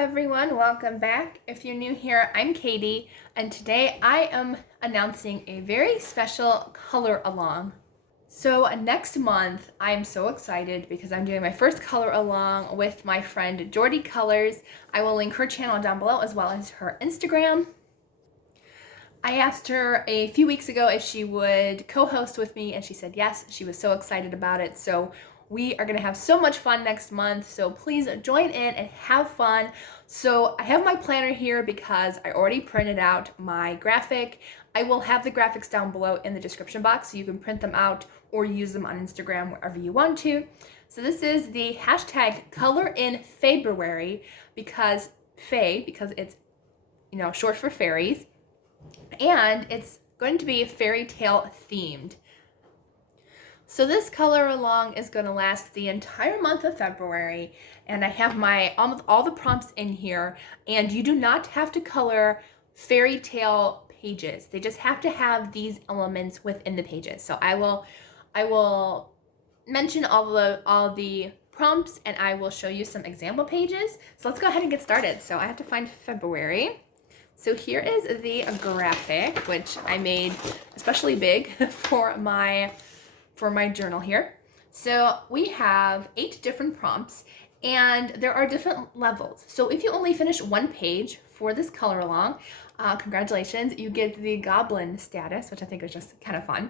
everyone, welcome back. If you're new here, I'm Katie, and today I am announcing a very special color along. So next month, I'm so excited because I'm doing my first color along with my friend Jordy Colors. I will link her channel down below as well as her Instagram. I asked her a few weeks ago if she would co-host with me, and she said yes. She was so excited about it. So we are gonna have so much fun next month. So please join in and have fun. So I have my planner here because I already printed out my graphic. I will have the graphics down below in the description box so you can print them out or use them on Instagram wherever you want to. So this is the hashtag color in February because it's short for fairies. And it's going to be fairy tale themed. So this color along is going to last the entire month of February, and I have my all the prompts in here, and you do not have to color fairy tale pages. They just have to have these elements within the pages. So I will mention all the prompts, and I will show you some example pages. So let's go ahead and get started. So I have to find February. So here is the graphic, which I made especially big for my journal here. So we have 8 different prompts, and there are different levels. So if you only finish 1 page for this color along, congratulations, you get the goblin status, which I think is just kind of fun.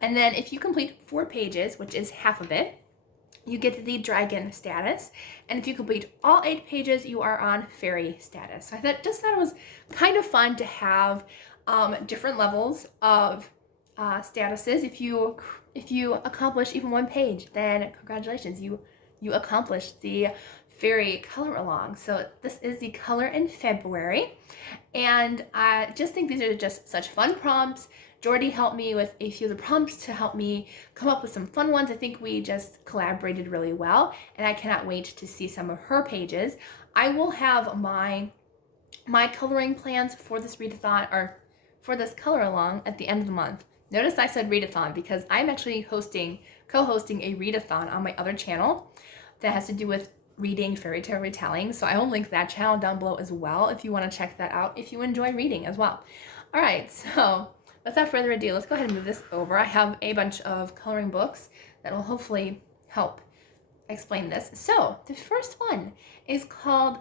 And then if you complete 4 pages, which is half of it, you get the dragon status, and if you complete all 8 pages, you are on fairy status. So I thought it was kind of fun to have different levels of statuses. If you accomplish even 1 page, then congratulations, you accomplished the fairy color along. So this is the color in February, and I just think these are just such fun prompts. Jordy helped me with a few of the prompts to help me come up with some fun ones. I think we just collaborated really well, and I cannot wait to see some of her pages. I will have my coloring plans for this readathon, or for this color along, at the end of the month. Notice I said readathon because I'm actually co-hosting a readathon on my other channel that has to do with reading fairy tale retelling. So I will link that channel down below as well if you want to check that out, if you enjoy reading as well. All right, so without further ado, let's go ahead and move this over. I have a bunch of coloring books that will hopefully help explain this. So the first one is called,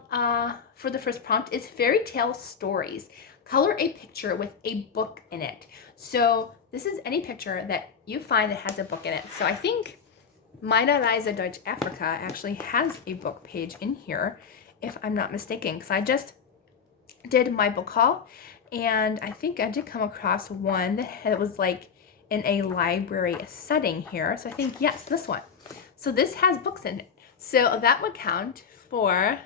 for the first prompt, is Fairy Tale Stories. Color a picture with a book in it. So this is any picture that you find that has a book in it. So I think Meine Reise Deutsch Afrika actually has a book page in here, if I'm not mistaken, because I just did my book haul, and I think I did come across one that was like in a library setting here. So I think, yes, this one. So this has books in it. So that would count for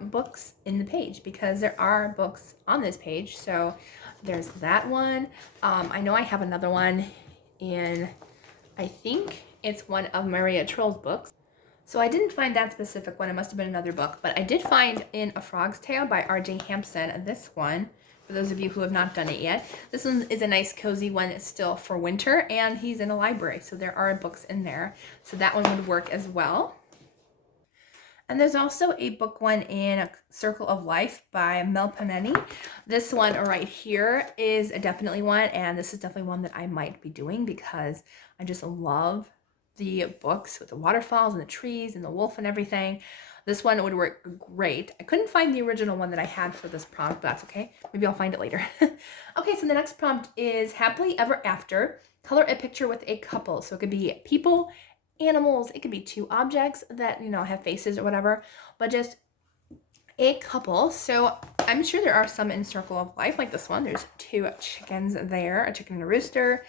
books in the page because there are books on this page. So there's that one. I know I have another one in, I think it's one of Maria Troll's books. So I didn't find that specific one. It must have been another book, but I did find in A Frog's Tale by R.J. Hampson this one, for those of you who have not done it yet. This one is a nice cozy one. It's still for winter, and he's in a library, so there are books in there. So that one would work as well. And there's also a book one in Circle of Life by Mel Paneni. This one right here is definitely one, and this is definitely one that I might be doing because I just love the books with the waterfalls and the trees and the wolf and everything. This one would work great. I couldn't find the original one that I had for this prompt, but that's okay. Maybe I'll find it later. Okay, so the next prompt is Happily Ever After. Color a picture with a couple. So it could be people, animals, it could be 2 objects that, have faces or whatever, but just a couple. So I'm sure there are some in Circle of Life, like this one. There's 2 chickens there, a chicken and a rooster.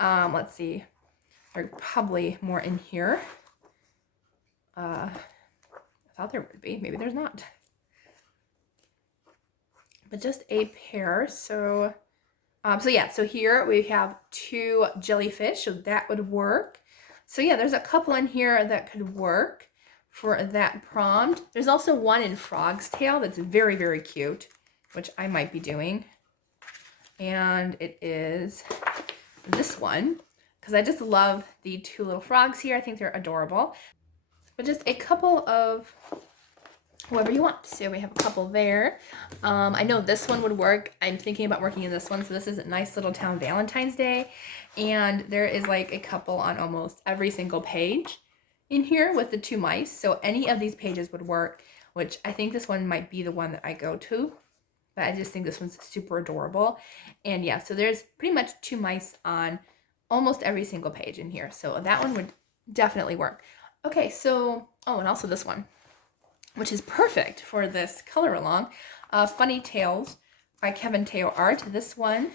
Let's see. There's probably more in here. I thought there would be. Maybe there's not. But just a pair. So here we have 2 jellyfish, so that would work. So yeah, there's a couple in here that could work for that prompt. There's also one in Frog's Tale that's very, very cute, which I might be doing. And it is this one, because I just love the 2 little frogs here. I think they're adorable. But just a couple of whoever you want. So we have a couple there. I know this one would work. I'm thinking about working in this one. So this is a nice little town Valentine's Day. And there is like a couple on almost every single page in here with the 2 mice. So any of these pages would work, which I think this one might be the one that I go to. But I just think this one's super adorable. And yeah, so there's pretty much 2 mice on almost every single page in here. So that one would definitely work. Okay, so, oh, and also this one, which is perfect for this color along. Funny Tales by Kevin Teo Art. This one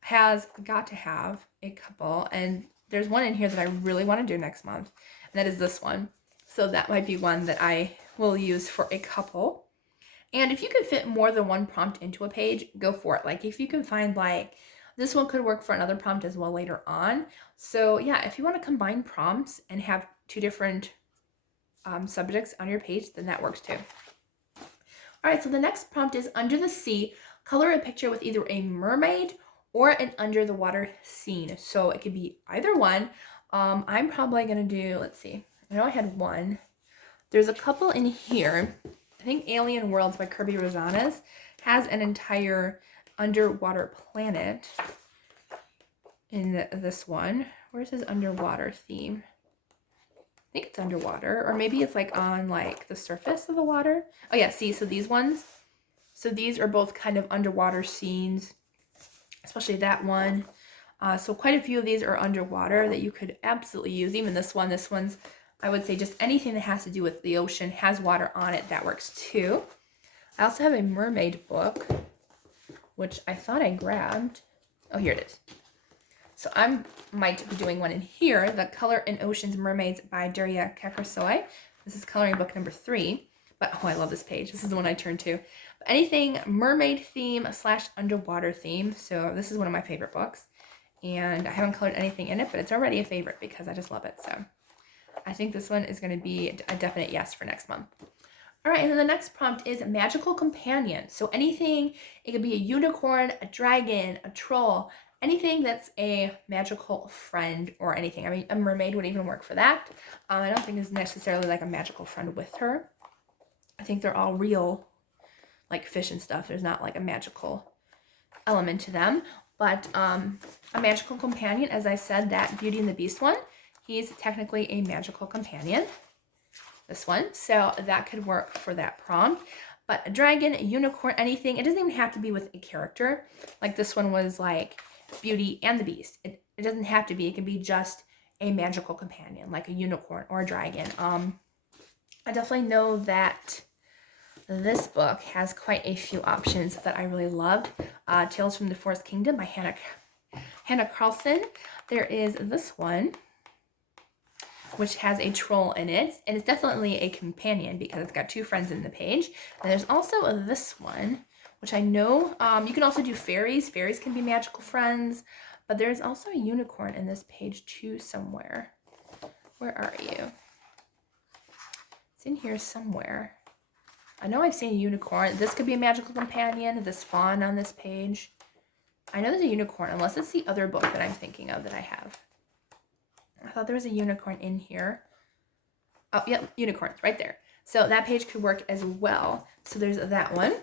has got to have a couple, and there's one in here that I really want to do next month, and that is this one. So that might be one that I will use for a couple. And if you can fit more than one prompt into a page, go for it. Like if you can find like, this one could work for another prompt as well later on. So yeah, if you want to combine prompts and have 2 different subjects on your page, then that works too. All right, so the next prompt is Under the Sea. Color a picture with either a mermaid or an under the water scene. So it could be either one. I'm probably gonna do, let's see, I know I had one. There's a couple in here. I think Alien Worlds by Kirby Rosanes has an entire underwater planet in this one. Where's his underwater theme? I think it's underwater, or maybe it's like on like the surface of the water. Oh yeah, see, so these ones, so these are both kind of underwater scenes, especially that one. So quite a few of these are underwater that you could absolutely use. Even this one's, I would say just anything that has to do with the ocean, has water on it, that works too. I also have a mermaid book, which I thought I grabbed. Oh, here it is. So I might be doing one in here, The Color in Oceans Mermaids by Daria Kakrasoy. This is coloring book number 3. But, oh, I love this page. This is the one I turned to. But anything mermaid theme / underwater theme. So this is one of my favorite books. And I haven't colored anything in it, but it's already a favorite because I just love it. So I think this one is going to be a definite yes for next month. All right, and then the next prompt is Magical Companion. So anything, it could be a unicorn, a dragon, a troll, anything that's a magical friend or anything. I mean, a mermaid would even work for that. I don't think there's necessarily like a magical friend with her. I think they're all real, like fish and stuff. There's not like a magical element to them. But a magical companion, as I said, that Beauty and the Beast one, he's technically a magical companion. This one. So that could work for that prompt. But a dragon, a unicorn, anything. It doesn't even have to be with a character. Like this one was like Beauty and the Beast. It doesn't have to be. It can be just a magical companion, like a unicorn or a dragon. I definitely know that this book has quite a few options that I really loved. Tales from the Forest Kingdom by Hannah Carlson. There is this one, which has a troll in it, and it's definitely a companion because it's got 2 friends in the page. And there's also this one, which I know you can also do fairies. Fairies can be magical friends, but there's also a unicorn in this page too somewhere. Where are you? It's in here somewhere. I know I've seen a unicorn. This could be a magical companion. This fawn on this page. I know there's a unicorn, unless it's the other book that I'm thinking of that I have. I thought there was a unicorn in here. Oh, yep, unicorns right there. So that page could work as well. So there's that one.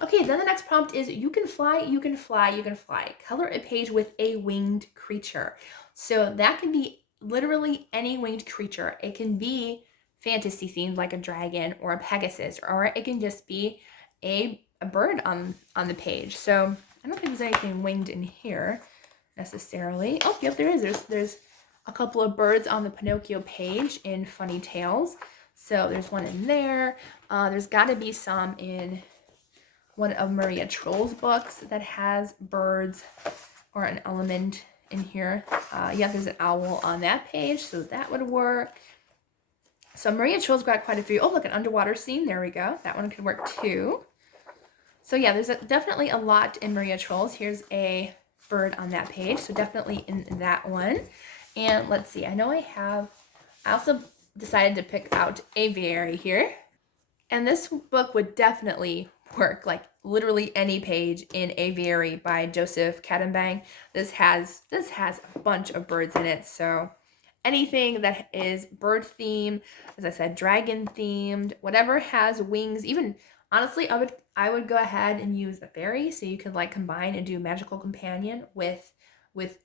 Okay, then the next prompt is you can fly, you can fly, you can fly. Color a page with a winged creature. So that can be literally any winged creature. It can be fantasy themed like a dragon or a Pegasus, or it can just be a bird on the page. So I don't think there's anything winged in here necessarily. Oh, yep, there is. There's a couple of birds on the Pinocchio page in Funny Tales. So there's one in there. There's got to be some in one of Maria Troll's books that has birds or an element in here. Yeah, there's an owl on that page, so that would work. So Maria Troll's got quite a few. Oh, look, an underwater scene. There we go. That one could work too. So yeah, there's definitely a lot in Maria Troll's. Here's a bird on that page, so definitely in that one. And let's see, I know I also decided to pick out Aviary here. And this book would definitely work, like literally any page in Aviary by Joseph Kattenbang. This has a bunch of birds in it, so anything that is bird themed, as I said, dragon themed, whatever has wings. Even honestly, I would go ahead and use a fairy, so you could like combine and do magical companion with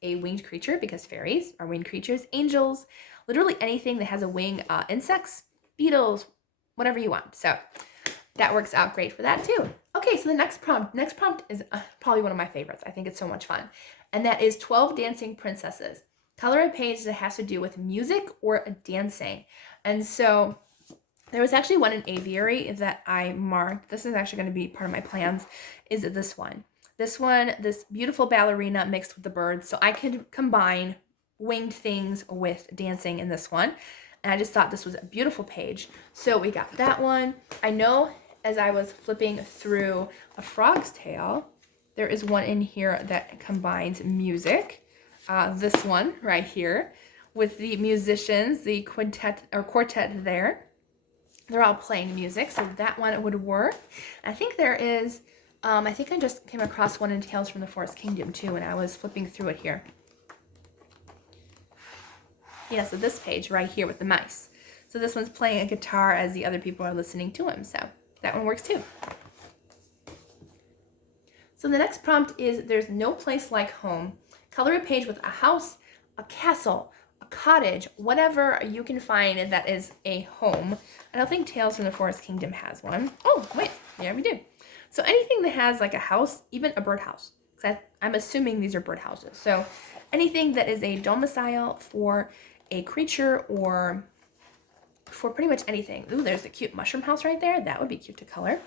a winged creature, because fairies are winged creatures, angels, literally anything that has a wing, insects, beetles, whatever you want. So that works out great for that too. Okay, so the next prompt is probably one of my favorites. I think it's so much fun. And that is 12 dancing princesses. Color a page that has to do with music or dancing. And so there was actually one in aviary that I marked. This is actually going to be part of my plans, is this one. This beautiful ballerina mixed with the birds. So I could combine winged things with dancing in this one. And I just thought this was a beautiful page. So we got that one. I know as I was flipping through A Frog's Tale, there is one in here that combines music. This one right here with the musicians, the quartet there. They're all playing music, so that one would work. I think there is, I think I just came across one in Tales from the Forest Kingdom too when I was flipping through it here. Yeah, so this page right here with the mice. So this one's playing a guitar as the other people are listening to him, so that one works too. So the next prompt is there's no place like home. Color a page with a house, a castle, a cottage, whatever you can find that is a home. I don't think Tales from the Forest Kingdom has one. Oh, wait, yeah, we do. So anything that has like a house, even a birdhouse. I'm assuming these are birdhouses. So anything that is a domicile for a creature or for pretty much anything. Ooh, there's a cute mushroom house right there. That would be cute to color.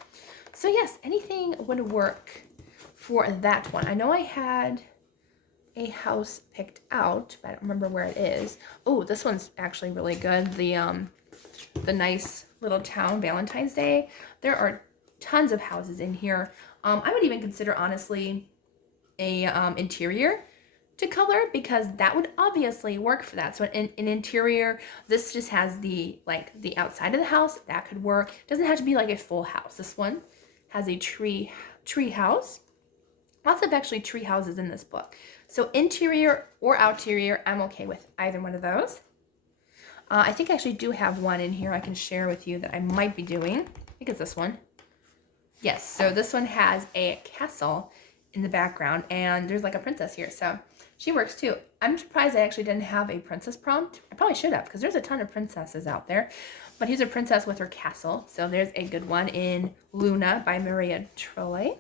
So yes, anything would work for that one. I know I had a house picked out, but I don't remember where it is. Oh, this one's actually really good. The nice little town Valentine's Day. There are tons of houses in here. I would even consider honestly a interior to color, because that would obviously work for that. So an interior, this just has the outside of the house. That could work. It doesn't have to be like a full house. This one has a tree house. Lots of actually tree houses in this book. So interior or outerior, I'm okay with either one of those. I think I actually do have one in here I can share with you that I might be doing. I think it's this one. Yes, so this one has a castle in the background, and there's like a princess here, so she works too. I'm surprised I actually didn't have a princess prompt. I probably should have, because there's a ton of princesses out there. But here's a princess with her castle, so there's a good one in Luna by Maria Trolle.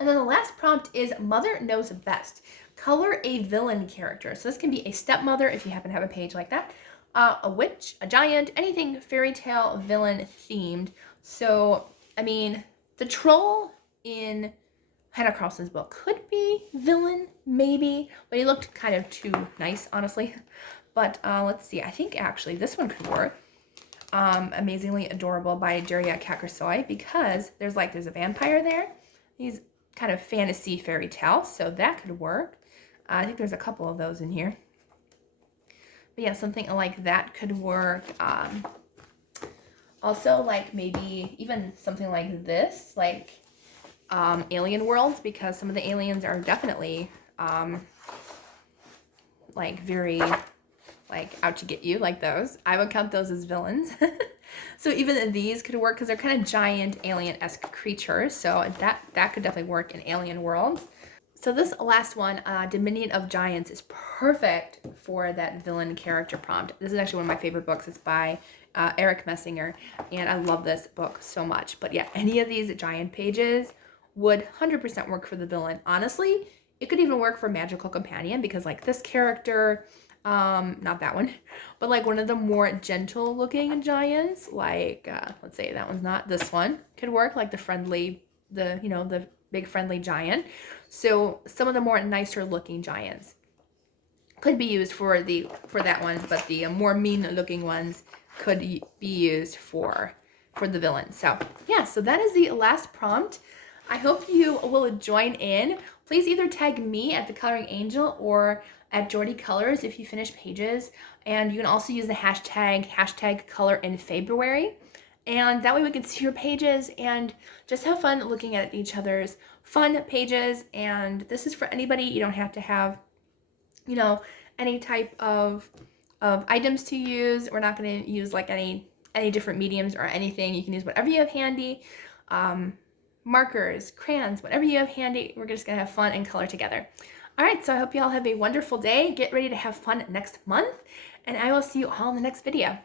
And then the last prompt is Mother Knows Best. Color a villain character. So this can be a stepmother if you happen to have a page like that, a witch, a giant, anything fairy tale villain themed. So, I mean, the troll in Hannah Carlson's book could be villain, maybe, but he looked kind of too nice, honestly. But let's see, I think actually this one could work. Amazingly Adorable by Daria Kakersoy, because there's a vampire there. He's kind of fantasy fairy tale, so that could work. I think there's a couple of those in here. But yeah, something like that could work. Also, like maybe even something like this, like alien worlds, because some of the aliens are definitely like very like out to get you, like those. I would count those as villains. So even these could work because they're kind of giant alien-esque creatures. So that could definitely work in alien worlds. So this last one, Dominion of Giants, is perfect for that villain character prompt. This is actually one of my favorite books. It's by Eric Messinger, and I love this book so much. But yeah, any of these giant pages would 100% work for the villain. Honestly, it could even work for Magical Companion, because like this character, not that one, but like one of the more gentle looking giants, like let's say that one's not, this one could work, like the big friendly giant. So some of the more nicer looking giants could be used for that one, but the more mean looking ones could be used for the villain. So yeah, so that is the last prompt. I hope you will join in. Please either tag me at The Coloring Angel or at Jordy Colors if you finish pages. And you can also use the hashtag color in February. And that way we can see your pages and just have fun looking at each other's fun pages. And this is for anybody. You don't have to have, any type of items to use. We're not going to use like any different mediums or anything. You can use whatever you have handy. Markers, crayons, whatever you have handy. We're just going to have fun and color together. All right, so I hope you all have a wonderful day. Get ready to have fun next month, and I will see you all in the next video.